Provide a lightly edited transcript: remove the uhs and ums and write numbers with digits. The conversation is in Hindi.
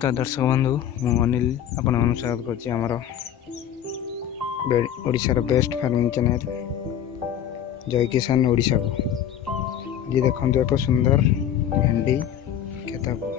नमस्कार दर्शक बंधु मु अनिल आपण स्वागत करमर ओडिशार बेस्ट फार्मिंग चैनल जय किसान ओडिशा को। ये देखो एक सुंदर भेंडी खेत को